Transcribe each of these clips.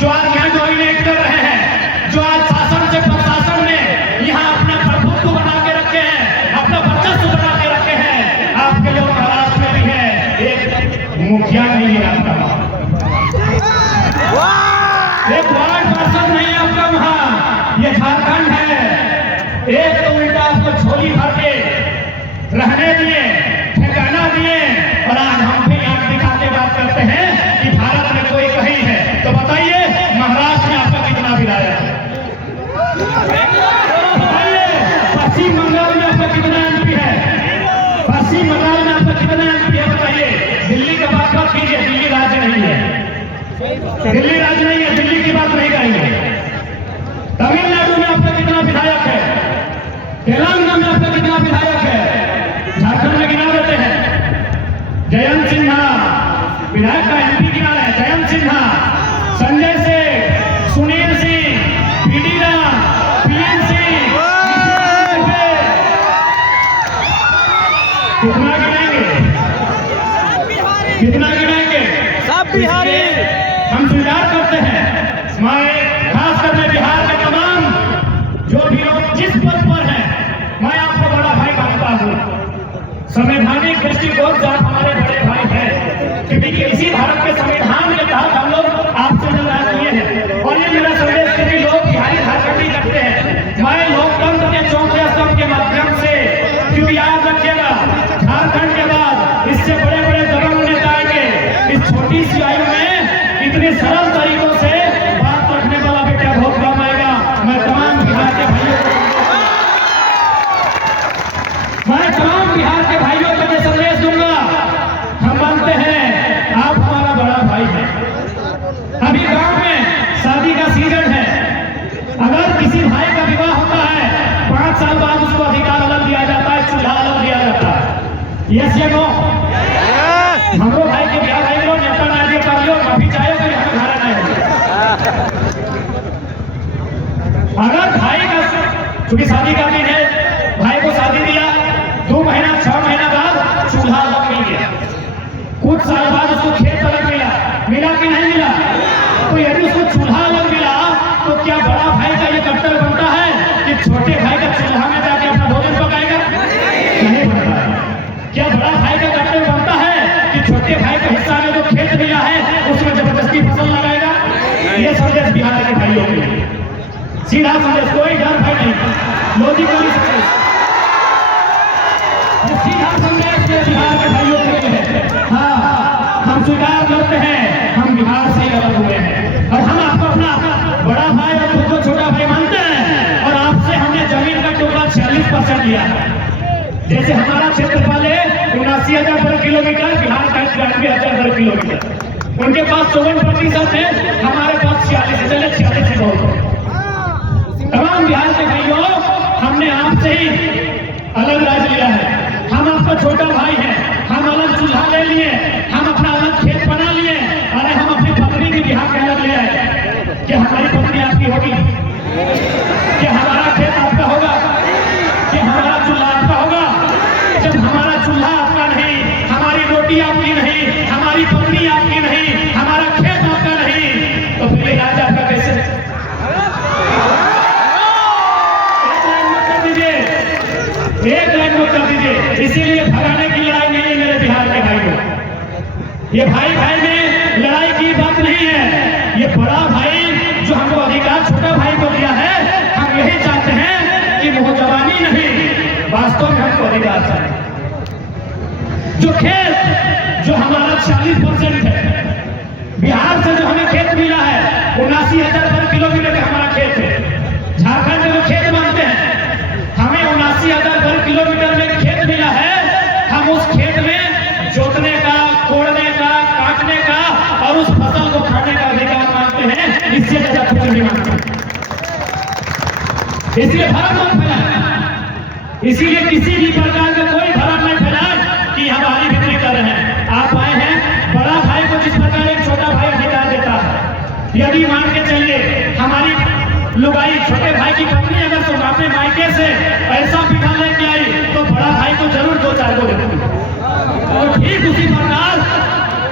जो आज यहाँ डोमिनेट कर रहे हैं, जो आज शासन से प्रशासन में यहाँ अपना प्रभुत्व बना के रखे हैं, अपना वर्चस्व बना के रखे हैं, आपके लोग महाराष्ट्र में भी है, एक मुखिया नहीं है आपका वहां, एक वार्ड पार्षद नहीं है आपका वहां, ये झारखंड है। एक तो उल्टा आपको झोली भर के रहने दिए, ठिकाना दिए, और आज हम भी यहाँ दिखा के बात करते हैं कि भारत में कोई कहीं है। तो बताइए महाराष्ट्र में आपका कितना विधायक है? बताइए पश्चिम बंगाल में आपका कितना एमपी है? पश्चिम बंगाल में आपका कितना एमपी है? बताइए। दिल्ली का बात मत कीजिए, दिल्ली राज्य नहीं है, दिल्ली राज्य नहीं है, दिल्ली की बात नहीं करेंगे। तमिलनाडु में आपका कितना विधायक है? तेलंगाना में आपका कितना विधायक है? झारखंड में गिना देते हैं। जयंत सिन्हा विधायक का एमपी गिना है, जयंत सिन्हा, संजय सिंह, सुनील सिंह, पीडी राम, पीएन सिंह, कितना गिनाएंगे? कितना गिनाएंगे? सब बिहारी। हम स्वीकार करते हैं, मैं खासकर मैं बिहार के तमाम जो भी लोग जिस पद पर हैं, मैं आपको बड़ा भाई मानता हूँ। संवैधानिक दृष्टिकोण से आप हमारे बड़े भाई हैं, क्योंकि इसी भारत के संविधान के तहत हम लोग आपसे नाराज किए हैं। और ये मेरा संदेश सभी लोग बिहारी झारखंडी रखते हैं। मैं लोकतंत्र के चौथे स्तंभ के माध्यम से, क्योंकि याद रखिएगा झारखंड के बाद इससे बड़े बड़े दबंग नेता आएंगे। इस छोटी सी आयु में इतने सरल तरीकों से बात रखने वाला बेटा बहुत कम आएगा। मैं तमाम बिहार के भाइयों को मैं संदेश दूंगा। हम मानते हैं आप हमारा बड़ा भाई है। अभी गांव में शादी का सीजन है, अगर किसी भाई का विवाह होता है 5 साल बाद उसको अधिकार अलग दिया जाता है, चूल्हा अलग दिया जाता है। यस या नो? हमरो भाई के ब्याह भाई लो, नेता नारियल कर लो, अभी चाहे तो यहाँ घर आना है। अगर भाई का, क्योंकि शादी का दिन है, भाई को शादी दिया, 2 महीना 6 महीना बाद चूल्हा अलग मिल गया, कुछ साल बाद उसको खेत अलग मिला, मिला कि नहीं मिला? तो यदि उसको चूल्हा अलग मिला तो क्या बड़ा भाई का ये कर्तव्य बनता है कि छोटे भाई का चूल्हा में जाके अपना भोजन पकाएगा? नहीं बनता है। क्या बड़ा भाई का कर्तव्य बनता है कि छोटे भाई का हिस्सा में जो खेत मिला है उसमें जबरदस्ती फसल लगाएगा? ये संदेश बिहार के भाइयों के लिए सीधा संदेश, कोई डर भय नहीं, लॉजिकली सीधा संदेश बिहार के भाइयों के लिए है। हाँ, हम स्वीकार करते हैं, हम बिहार से अलग हुए हैं और हम आपको अपना बड़ा भाई और खुद को छोटा भाई मानते हैं। और आपसे हमने जमीन का टुकड़ा 46% लिया है। जैसे हमारा क्षेत्रफल है 79,000 वर्ग किलोमीटर, बिहार का 93,000 वर्ग किलोमीटर, उनके पास 54% है, हमारे पास 46, चले 46 से बहुत। तमाम बिहार के भाइयों, हमने आपसे ही अलग राज्य लिया है, हम आपका छोटा भाई हैं, हम अलग चूल्हा ले लिए, हम अपना अलग खेत बना लिए। अरे हम अपनी पत्नी की बिहार के अलग ले आए। क्या हमारी पत्नी आपकी होगी? क्या हमारा खेत आपका होगा? क्या हमारा चूल्हा आपका होगा? जब हमारा चूल्हा आपका नहीं, हमारी रोटी आपकी नहीं, हमारी पत्नी आपकी नहीं, हमारा खेत आपका नहीं, तो फिर राज्य आपका कैसे? एक लाइन नोट कर दीजिए। इसीलिए भगाने की लड़ाई नहीं है मेरे बिहार के भाइयों, ये भाई भाई में लड़ाई की बात नहीं है। ये बड़ा भाई जो हमको अधिकार छोटा भाई को दिया है, हम यही चाहते हैं कि वो जवानी नहीं, वास्तव में हमको अधिकार चाहिए। जो खेत जो हमारा 40% है, बिहार से जो हमें खेत मिला है 79,000 वर्ग किलोमीटर का हमारा खेत है। झारखंड में जो खेत मानते हैं, हमें 79,000 वर्ग किलोमीटर में खेत मिला है। हम उस खेत में जोतने का, कोड़ने का, काटने का और उस फसल को खाने का अधिकार मांगते हैं, इससे ज्यादा कुछ नहीं मांगते। इसलिए भ्रम मत फैलाएं, इसीलिए किसी भी प्रकार का कोई भ्रम नहीं फैलाएं कि हम हमारी बिक्री कर रहे हैं। आप आए हैं, बड़ा भाई को जिस प्रकार एक छोटा भाई अधिकार देता है, यदि मान के चलिए हमारी लुगाई छोटे भाई की पत्नी अगर तुम अपने मायके से ऐसा पिठा लेके आई तो बड़ा भाई को जरूर 2-4 को देती। और ठीक उसी प्रकार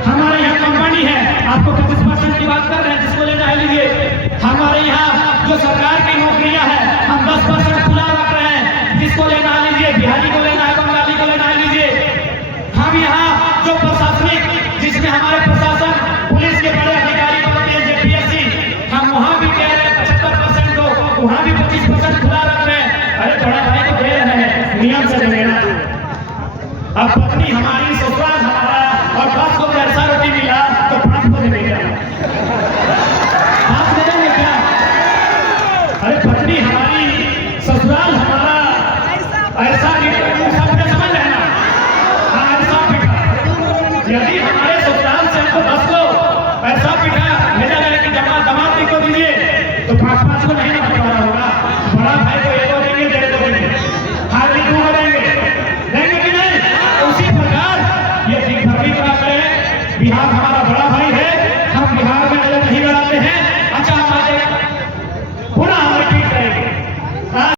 हमारे यहाँ कंपनी है, आपको 25% की बात कर रहे हैं, जिसको लेना है लीजिए। सरकार के